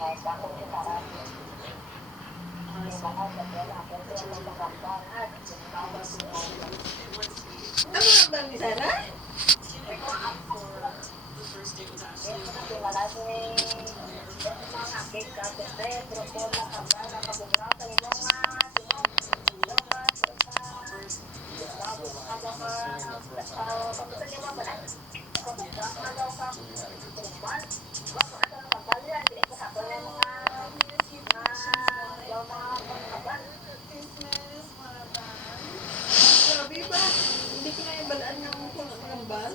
Ano ang bang ni Sarah? Grabe ba? Hindi ko na yung balaan ng mga bal.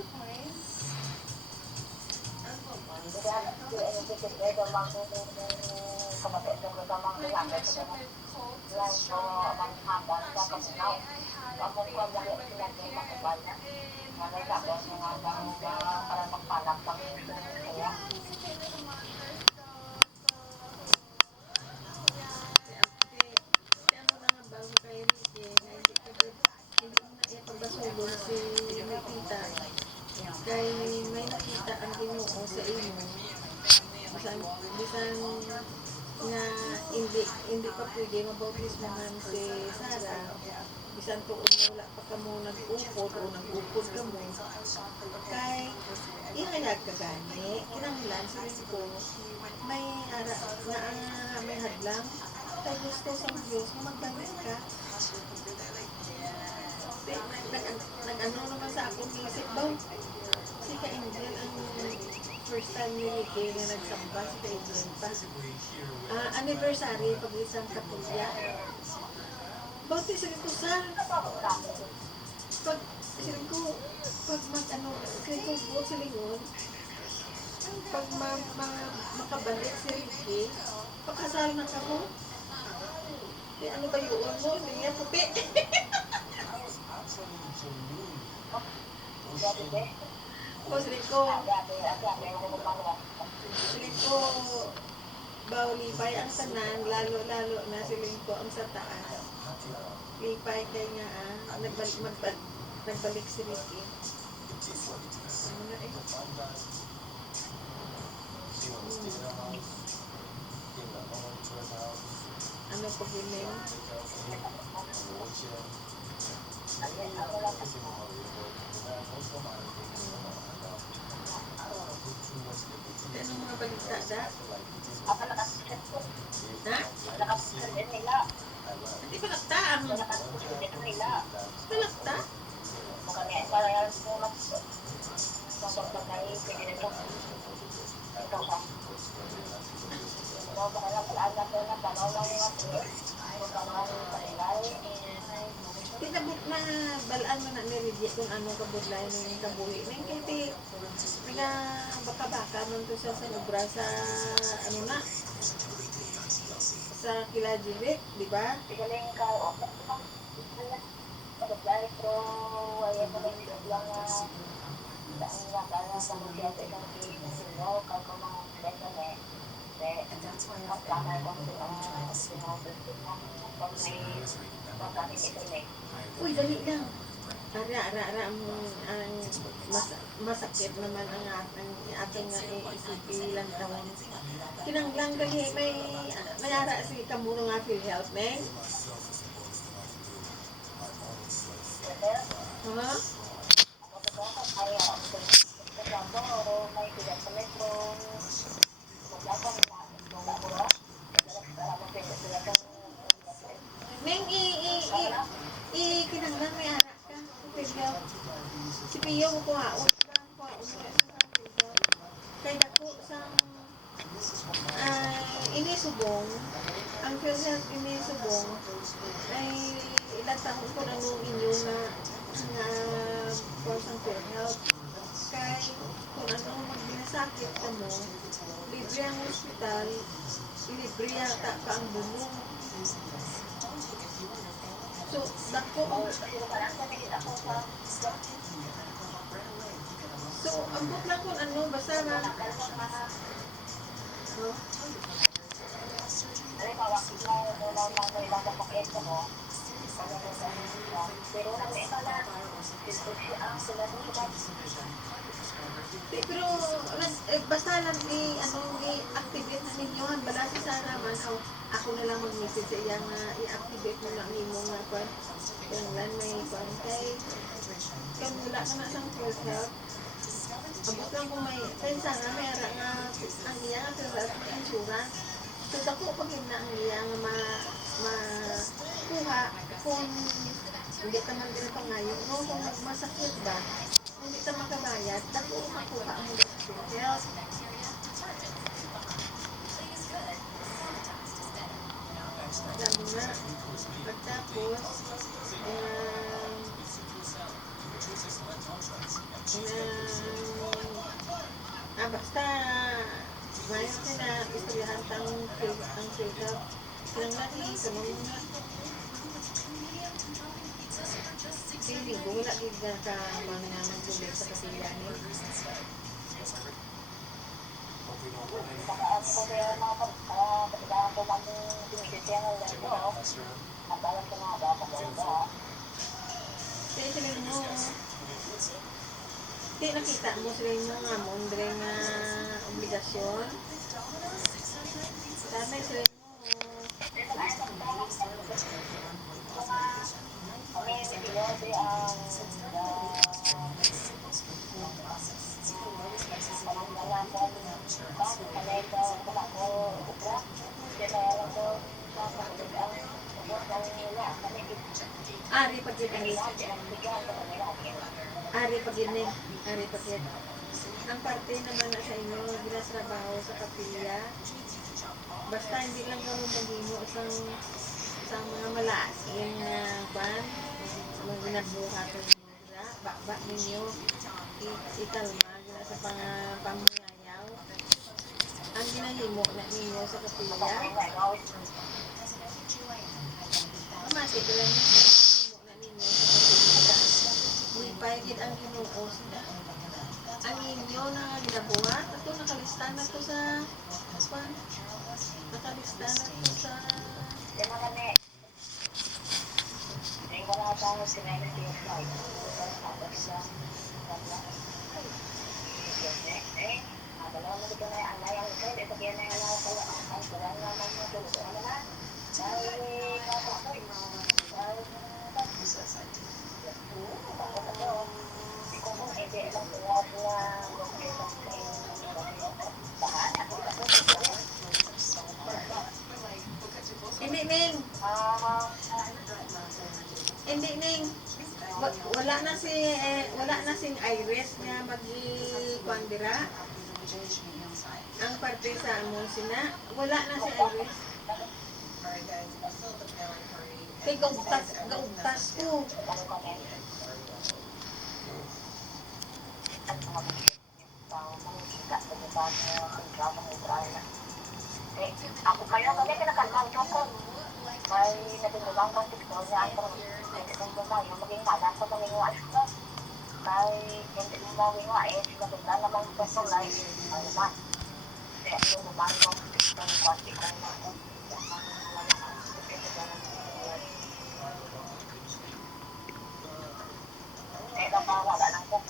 Si nakita kay may nakita ang Ginoo sa imo bisan nga hindi pa pwede mabautismohan si Sarah bisan tuon na wala pa ka mo nag-upod o nag-upod ka mo kay ihanag ka gani kinanglan sa ko may ara na may hadlang kay gusto sa Diyos na magdamit ka. Nag-ano naman sa akong isip daw. Si Ka-Angel ang first time ni Ricky na nagsamba si Ka-Angel pa. Anniversary pag isang kapulya. Bautis ko sa pag siling ko pag mag-ano siling ko buot sa lingon pag makabalik si Ricky pagkasal na ka mo ano ba yun mo? Hindi niya pupi. O siling ko lipay ang tanan lalo na siling ko ang sa taas lipay kay nga nagbalik si Ricky ano na ano pag hiling anong mga balitada? Ha? Hindi pa naktaang. Palakta? Tinabot na balaan mo na niligya kung ano kabudlay na yung kabuhi. Nang kaya nga baka-baka man to sa obra sa ano na sa Kilajirek, di ba? Galing ka, pagkaklaro ko, ayaw ko lang lang daan lang ka sa mga kang singaw, kako mga beta na kaplanay ko uy, dali lang. Ara ang masakit naman ang ating isipin lang taon. Kinanglang dali may ara si kamuno nga feel health, Meng. Ha? Meng, kinanglan may anak ka. Si Pio ko kuhaon. Kaya dako sa inisubong, ang PhilHealth inisubong, ay ilang taon ko na nung inyo na course ng PhilHealth. Kaya kung ano magbinasakit ka mo, libre ang hospital, libre yata pa ang bumong. So, dako so, ambot lang kung ano, basta na no? Pero basta lang ano, i-activate na ninyo. Bala si Sarah man, ako na lang mag-message sa iya nga i-activate mo lang nimo nga kwan. Kung lan may kwan kay kung wala ka na sang full health. Abot lang kung may, kaya sana may ara nga ang iya nga pero may insurance. So dako pag na ang iya nga makuha kung hindi ka man din pangayo, no? Kung masakit ba, hindi ka makabayad, dako makuha ang full health. Sabi nga, pagtapos, basta, mayroon ka na istoryahan ang fill-up. Silang lagi, kanong nga. Feeling ko, wala din ka mga magbulit sa kasilanin. Saka ako kasi mga kapitahan ko man sinisisya ng lang ko. At alam ko mga bata ko ba. Kaya sila mo, di nakita mo sila mo nga mo, hindi nga obligasyon. Tama sila mo. Kami ni Pilote ang Ari pagid Ari pagid. Ang parte naman na sa inyo ginatrabaho sa kapilya. Basta hindi lang kamo maghimo sa mga malaking ban, mga ginabuhat ninyo, baba ninyo italma gina sa pamuyayaw. Ang ginahimo na ninyo sa kapilya. Mati ko lang yung ginahimo na ninyo sa kapilya. Pahigit ang Ginoo sila. Ang inyo na ginabuhat, ito nakalista na to sa nakalista na to sa Diba kami? Ay wala tayo sinabi sa flight. Dalawa mo dito na ang layang ito. Dito kaya na yung alaw ko. Ang sarang naman mo tulog. Ano na? Dahil kapapay. Dahil ko kung edi lang tuwa bahan. Hindi ning wala na sing Iris nga magi-kwandira. Ang parte sa amon sina wala na si Iris. Kay gaugtas ko. Ako kaya kami pinakantang ko. May natutulang kong tiktok niya ang itong babae yung maging madan ko kami ng alas ko. Kay hindi mo gawin nga eh, maganda namang personal ang mas. Kaya yung naman kong tiktok ng kwasi ko na ako. Eh, wala lang ko.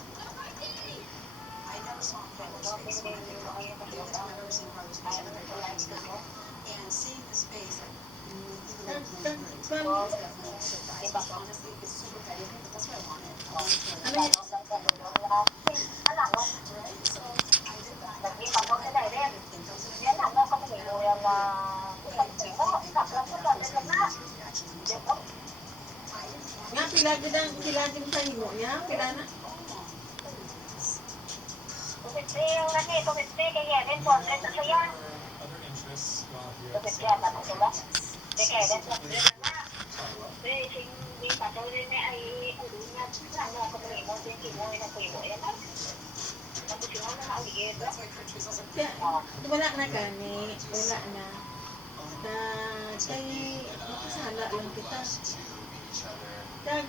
Pila din sa himo niya, pila na. Kumiti yung nani, kumiti kaya rin po, rin sa yan. Kumiti ang tanong sila. Kaya rin sa na. Kasi hindi patuloy na ay ulingat. Ano ako na imo, kimoy na kuyo. Yan na. Tapos yung mga aligid. Wala na gani, wala na. Kay makasala lang kita.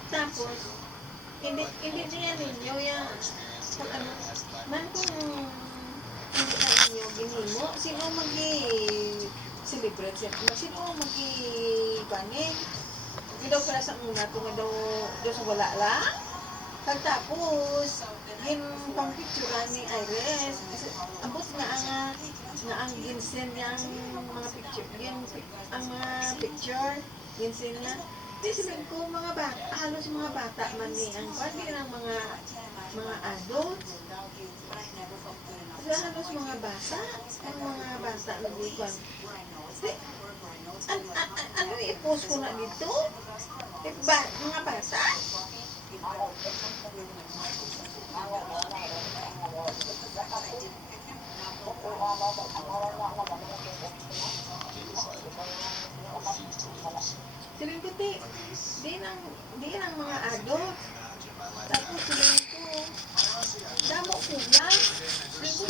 Tapos, hindi niya ninyo yung man kung hindi na ninyo ginimo, sino mag-celebrate siya? Sino mag-panin? Hindi daw pala sa una, kung daw sa wala lang. Pagtapos, pang picture ni Iris. Kasi ambot nga ang ginsen niya ang mga picture, ang mga picture, ginsen niya. Di sabihin ko, mga bata, halos mga bata man ni ang pwede ng mga adult. Kasi halos mga bata, ang mga bata na buwan. Di, ano i-post ko na dito? Mga bata? Sabihin ko, di nang mga adult. Tapos sabihin